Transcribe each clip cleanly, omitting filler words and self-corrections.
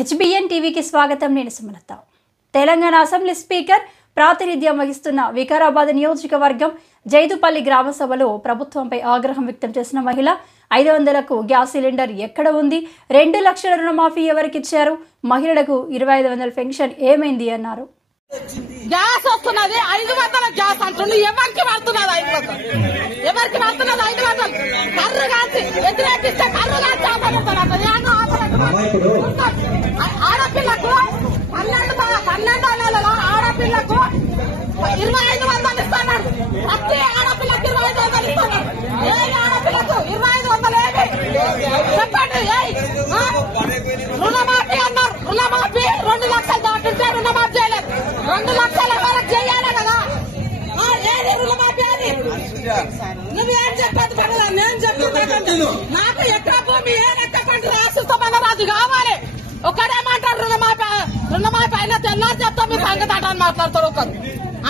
HBN టీవీకి స్వాగతం. నేను సుమలత. తెలంగాణ అసెంబ్లీ స్పీకర్ ప్రాతినిధ్యం వహిస్తున్న వికారాబాద్ నియోజకవర్గం జైదుపల్లి గ్రామ సభలో ప్రభుత్వంపై ఆగ్రహం వ్యక్తం చేసిన మహిళ 500కు గ్యాస్ సిలిండర్ ఎక్కడ ఉంది, 2 లక్షల రుణమాఫీ ఎవరికిచ్చారు, మహిళలకు 2500 పెన్షన్ ఏమైంది అన్నారు. గ్యాస్ వస్తున్నది 500 గ్యాస్ అంటుంది. ఎవరికి పడుతున్నది 500? ఎవరికి పడుతున్నది 500? కర్రు కాల్చి వ్యతిరేకిస్తే కర్రు కాల్చి ఆడపిల్లకు 12 నెలలో ఆడపిల్లకు 2500 ఇస్తున్నాడు. ప్రతి ఆడపిల్లకు 2500 ఇస్తున్నాడు. ఏ ఆడపిల్లకు 2500 చెప్పండి. రుణమాఫీ అన్నారు. రుణమాఫీ 2 లక్షలు దాటింటే రుణమాఫీ చేయలేదు. 2 లక్షల వరకు చేయాలి కదా. ఏది రుణమాఫీ? అది నువ్వేం చెప్పదు కదా. నేను చెప్తున్నా, నాకు ఎక్కడ భూమి ఏ లెక్క పంట రాసిస్తామన్నారు. అది కావాలి. ఒకడేమంటారు రుణమాఫీ అయినా తెల్లారి చెప్తా మీ సంగతి అని మాట్లాడతారు ఒకరు.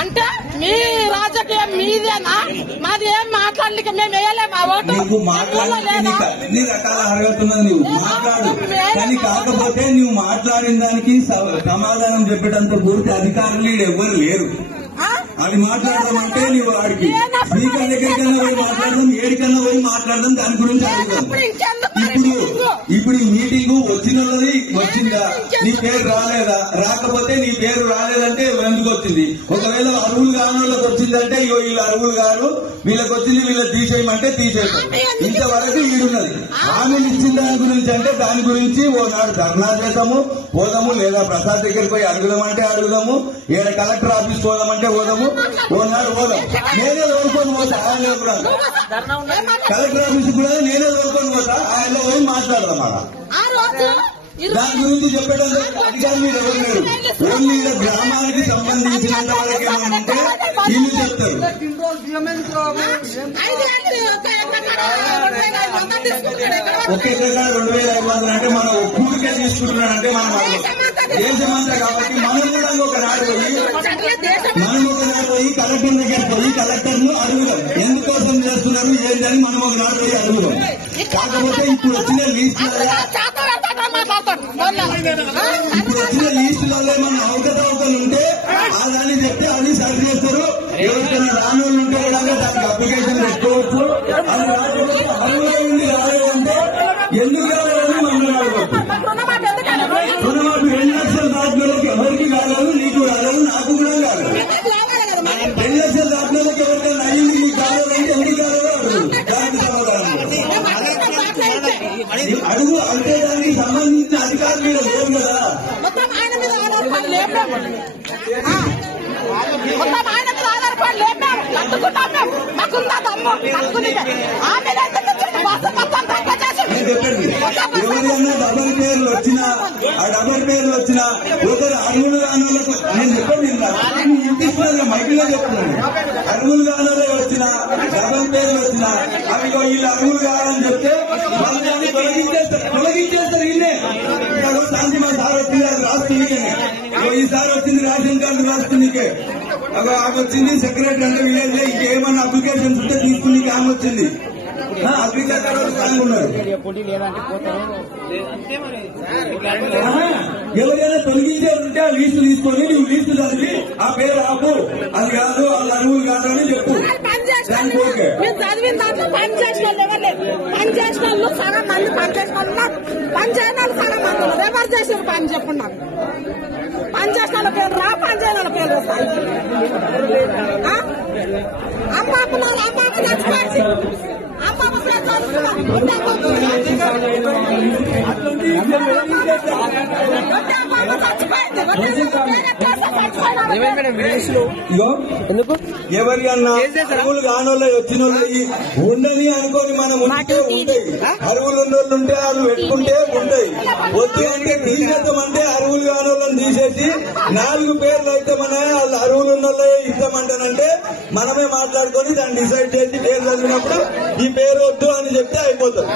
అంటే మీ రాజకీయం మీదేనా? మాది ఏం మాట్లాడలేక మేము వేయలేము. ఆ ఓటు అన్ని రకాల అర్హతున్నది నువ్వు మాట్లాడు, కానీ కాకపోతే నువ్వు మాట్లాడిన దానికి సమాధానం చెప్పేటంత పూర్తి అధికారులు ఎవరు లేరు. అది మాట్లాడదాం అంటే నువ్వు వాడికి స్పీకర్ దగ్గరికన్నా పోయి మాట్లాడదాం, ఏడికన్నా పోయి మాట్లాడదాం, దాని గురించి అడుగుదాం. ఇప్పుడు ఈ మీటింగ్ వచ్చిందా? నీ పేరు రాలేదా? రాకపోతే నీ పేరు రాలేదంటే ఎందుకు వచ్చింది? ఒకవేళ అరువులు కాని వాళ్ళకి వచ్చిందంటే వీళ్ళు అరువులు గారు, వీళ్ళకి వచ్చింది వీళ్ళకి తీసేయమంటే తీసేయడం. ఇంతవరకు ఈడున్నది. హామీలు ఇచ్చిన దాని గురించి అంటే దాని గురించి ఓనాడు ధర్నా చేద్దాము, పోదాము, లేదా ప్రసాద్ దగ్గరికి పోయి అడుగుదామంటే అడుగుదాము, ఏడ కలెక్టర్ ఆఫీస్ పోదామంటే పోదాము, ఓనాడు పోదాం. నేనే ఓడుకొని పోతా. ఆయన కూడా కలెక్టర్ ఆఫీస్ కూడా నేనే ఓడుకొని పోతా. ఆయన పోయి మాట్లాడదాం. దాని గురించి చెప్పేటందుకు అధికారులు మీరు ఎవరు లేరు. ఓన్లీ గ్రామానికి సంబంధించినంత వరకు ఏమంటే వీళ్ళు చెప్తారు. ఒకే దగ్గర 2500 అంటే మనం ఒక్కూరికే తీసుకుంటున్నాడంటే మనం దేశమంతా కాబట్టి మనం కూడా ఒకనాడు పోయి కలెక్టర్ దగ్గర పోయి కలెక్టర్ ను అడుగుదాం. ఎందుకోసం చేస్తున్నారు ఏంటని మనం ఒకనాడు పోయి అడుగుదాం. కాకపోతే ఇప్పుడు వచ్చిన లీస్టులలో ఏమన్నా అవకతవకలు ఉంటే దాన్ని చెప్తే అది సరి చేస్తారు. ఎవరికైనా రాని వాళ్ళు ఉంటే కూడా దానికి అప్లికేషన్ పెట్టుకోవచ్చు. అది రాకపోతే అర్హులైంది రాలేదంటే ఎందుకు రాలేదని మనం అడగవచ్చు. రుణమాఫీ 2 లక్షలు దాటినోళ్ళకి ఎవరికి కాలేదు, నీకు రాలేదు, నాకు కూడా కాలేదు. 2 లక్షలు దాటినోళ్ళకి ఎవరికైనా అయ్యింది, నీకు కాలేదంటే ఎందుకు కాలేదో అడుగు. దానికి సమాధానం అడుగు. అంటే దానికి సంబంధించిన అధికారులు మీద లేవు కదా. మొత్తం ఆయన మీద ఆధారపడి లేపాము. మాకుందా దమ్ము ఎవరైనా డబల్ పేర్లు వచ్చినా ఆ డబల్ పేర్లు వచ్చినా ఒకరు అరువులు కానోళ్ళకు నేను చెప్పండి, ఇంటిస్తున్నా మైకులో చెప్తున్నాను. అరువులు కానోళ్ళే వచ్చినా డబల్ పేర్లు వచ్చినా అవి వీళ్ళు అరువులు కావాలని చెప్తే వాళ్ళు దాన్ని తొలగించేస్తారు. వీళ్ళే శాంతి మా సార్ వచ్చింది, అది రాస్తుందికే. ఈసారి వచ్చింది రేషన్ కార్డు రాస్తుందికే. ఆమె వచ్చింది సెక్రటరీ అంటే విలేజ్ లో ఇంకేమన్నా అప్లికేషన్స్ ఉంటే తీసుకుని ఆమె వచ్చింది. అగ్రికల్చర్ ఉన్నారు. ఎవరైనా తొలగించే ఉంటే ఆ లీస్టు తీసుకొని నువ్వు లీస్టు చదివి ఆ పేరు ఆపు, అది కాదు వాళ్ళ అరువులు కాదు అని చెప్పు. దానికి ఓకే. చదివిన దాంట్లో పని చేసిన వాళ్ళు ఎవరు లేదు. పని చేసిన వాళ్ళు సగం మంది పని చేసిన వాళ్ళు పని చేయని వాళ్ళు సగం మంది ఉన్నారు. ఎవరు చేసిన పని చెప్పండి నాకు. పని చేసిన వాళ్ళ పేరు రా, పని చేయని వాళ్ళ పేరు వస్తాయి. అమ్మాకు చచ్చిపోయింది. ఎవరి అన్నా అరువులు కానోళ్ళు వచ్చిన వాళ్ళు ఉండని అనుకోని మనం ఉంటే ఉంటాయి. అరువులు ఉన్నోళ్ళు ఉంటే వాళ్ళు పెట్టుకుంటే ఉంటాయి. వద్దు అంటే తీసేద్దామంటే అరువులు కానోళ్ళని తీసేసి 4 పేర్లు అయితే మన వాళ్ళు అరువులు ఉన్నోళ్ళే ఇద్దామంటానంటే మనమే మాట్లాడుకొని దాన్ని డిసైడ్ చేసి పేరు చదివినప్పుడు ఈ పేరు వద్దు అని చెప్తే అయిపోతాం.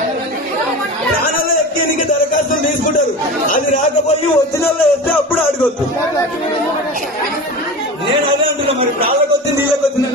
ప్రాణాల్లో ఎక్కేనికి దరఖాస్తులు తీసుకుంటారు. అది రాకపోయి వచ్చినల్లో వస్తే అప్పుడు అడగొచ్చు. నేను అదే అంటున్నా, మరి ప్రాణాలకు వచ్చి నీళ్ళకి వచ్చిన